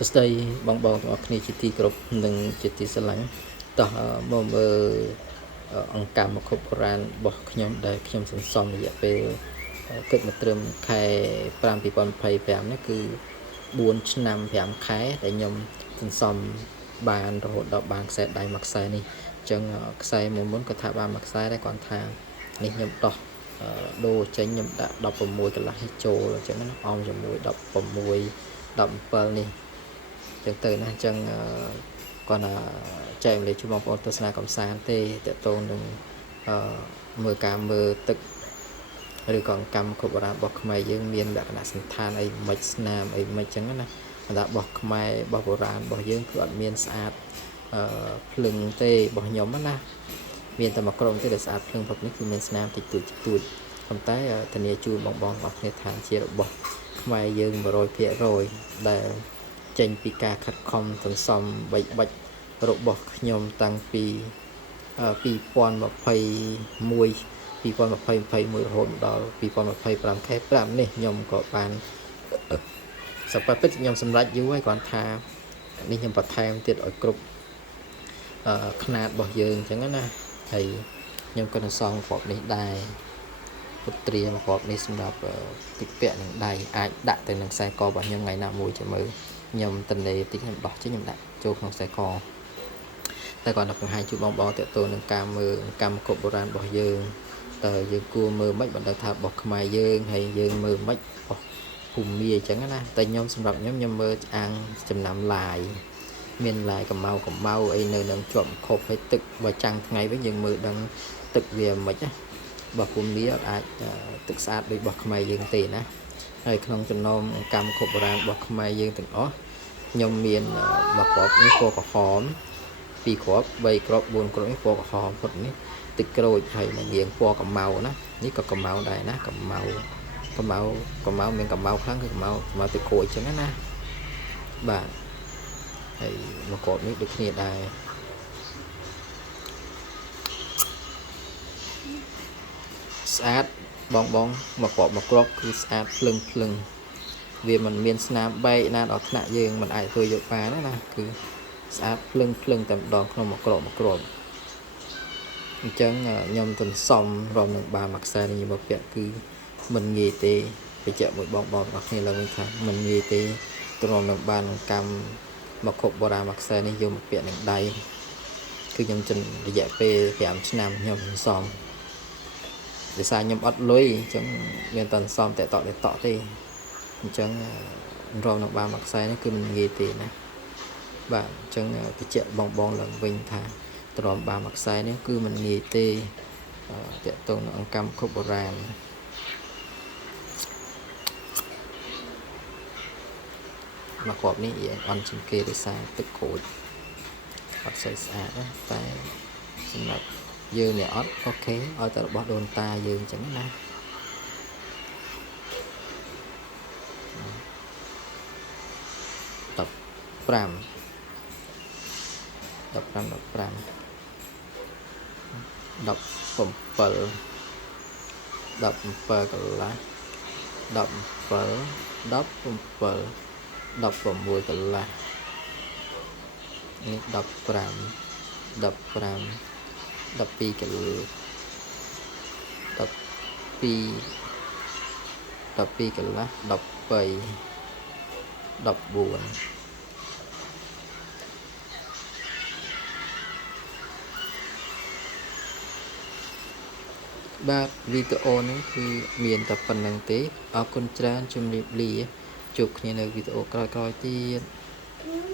សួស្តីបងប្អូនទាំងអស់គ្នាជាទីគោរពនិងជាទីស្រឡាញ់តោះមកមើលអង្គការមកខុបបុរាណរបស់ខ្ញុំដែលខ្ញុំសន្សំរយៈពេលគិតមកត្រឹមខែ5 2025នេះគឺ4ឆ្នាំ5ខែដែលខ្ញុំសន្សំបានរហូតដល់បានខ្សែដៃមួយខ្សែនេះអញ្ចឹងខ្សែមុនគាត់ថាបានមួយខ្សែដែរគាត់ថានេះខ្ញុំដោះដូរចេញខ្ញុំដាក់16កន្លះចូលអញ្ចឹងណាអមជាមួយ16 17នេះចឹងទៅណាអញ្ចឹងគាត់ណាចែកម្លែកជូនបងប្អូនទស្សនាកំសាន្តទេតើតូននឹងមើលការមើលទឹកឬក៏កម្មគ្រប់បុរាណរបស់ខ្មែរយើងមានលក្ខណៈសន្តានអីមិនស្នាមអីមិនចឹងណាតែរបស់ខ្មែររបស់បុរាណរបស់យើងគឺអត់មានស្អាតភ្លឹងទេរបស់ខ្ញុំណាមានតែមួយក្រុមទេដែលស្អាតភ្លឹងប្រភេទនេះគឺមានស្នាមតិចតួចប៉ុន្តែធានាជូនបងរបស់គ្នាថាជារបស់ខ្មែរយើង100%ដែលចេញពីការខិតខំសន្សំបីបាច់របស់ខ្ញុំតាំងពី2021រហូតដល់2025ខែ5នេះខ្ញុំក៏បានសប្តាហ៍ពិតខ្ញុំសម្រេចយូរហើយគាត់ថានេះខ្ញុំបន្ថែមទៀតឲ្យគ្រប់ຂະຫນាតរបស់យើងអញ្ចឹងណាហើយខ្ញុំក៏នឹងសងក្របនេះដែរពុត្រាក្របនេះសម្រាប់ទឹកពាក់នឹងដៃអាចដាក់ទៅនឹងខ្សែករបស់ខ្ញុំថ្ងៃណាមួយចាំមើលខ្ញុំតនេតិចខ្ញុំដោះចេញខ្ញុំដាក់ចូលក្នុងខ្សែកតែគាត់នឹងបង្ហាញជូនបងប្អូនតើតើនឹងការមើលកម្មគប់បុរាណរបស់យើងតើយើងគួរមើលមិនបណ្ដឹងថារបស់ខ្មែរយើងហើយយើងមើលមិនរបស់ភូមិអញ្ចឹងណាតែខ្ញុំសម្រាប់ខ្ញុំមើលអាងចំណាំឡាយមានឡាយកម្ៅអីនៅនឹងជាប់ខប់ហើយទឹកបើចាំងថ្ងៃវិញយើងមើលដឹងទឹកវាមិនណារបស់ភូមិអាចទឹកស្អាតដូចរបស់ខ្មែរយើងទេណាហើយក្នុងចំណោមកម្មគប់បុរាណរបស់ខ្មែរយើងទាំងអស់ខ្ញុំមានមួយគ្រាប់នេះពណ៌ក្រហម2គ្រាប់3គ្រាប់4គ្រាប់នេះពណ៌ក្រហមពុតនេះទឹកក្រូចហើយនឹងរៀងពណ៌កម្ៅណានេះក៏កម្ៅដែរណាកម្ៅមានកម្ៅខ្លាំងគឺកម្ៅទឹកក្រូចអញ្ចឹងណាបាទហើយមួយគ្រាប់នេះដូចគ្នាដែរស្អាតបងមួយគ្រាប់គឺស្អាតភ្លឹងវាមិនមានស្នាមបែកណាដល់ថ្នាក់យើងមិនអាចធ្វើយកបានណាគឺស្អាតភ្លឹងតែម្ដងក្នុងមួយគ្រាប់អញ្ចឹងខ្ញុំទន្សំរំនឹងបានមួយខ្សែនេះមកពាក់គឺមិនងាយទេបញ្ជាក់មួយបងរបស់គ្នាឡើងវិញថាមិនងាយទេទ្រាំនឹងបានកម្មមកខុបបុរាណមួយខ្សែនេះយកមកពាក់នឹងដៃគឺខ្ញុំចិនរយៈពេល5ឆ្នាំខ្ញុំសន្សំដោយសារខ្ញុំអត់លុយអញ្ចឹងមានតែសន្សំតែតទេអញ្ចឹងរំនឹងបានមួយខ្សែនេះគឺមិនងាយទេណាបាទអញ្ចឹងបញ្ជាក់បងឡើងវិញថាទ្រាំបានមួយខ្សែនេះគឺមិនងាយទេតកតងនឹងអង្គកម្មគ្រប់បុរាណមកគ្រាប់នេះអន់ជាងគេដោយសារទឹកក្រូចអត់សូវស្អាតតែសម្រាប់យើងនេះអត់អូខេឲ្យតែរបស់ដូនតាយើងអញ្ចឹងណា15 17 កន្លះ17 16កន្លះនេះ15 12កន្លះ12 កន្លះ13 14បាទវីដេអូនេះគឺមានតែប៉ុណ្្នឹងទេអរគុណច្រើនជំរាបលាជួបគ្នានៅវីដេអូក្រោយៗទៀត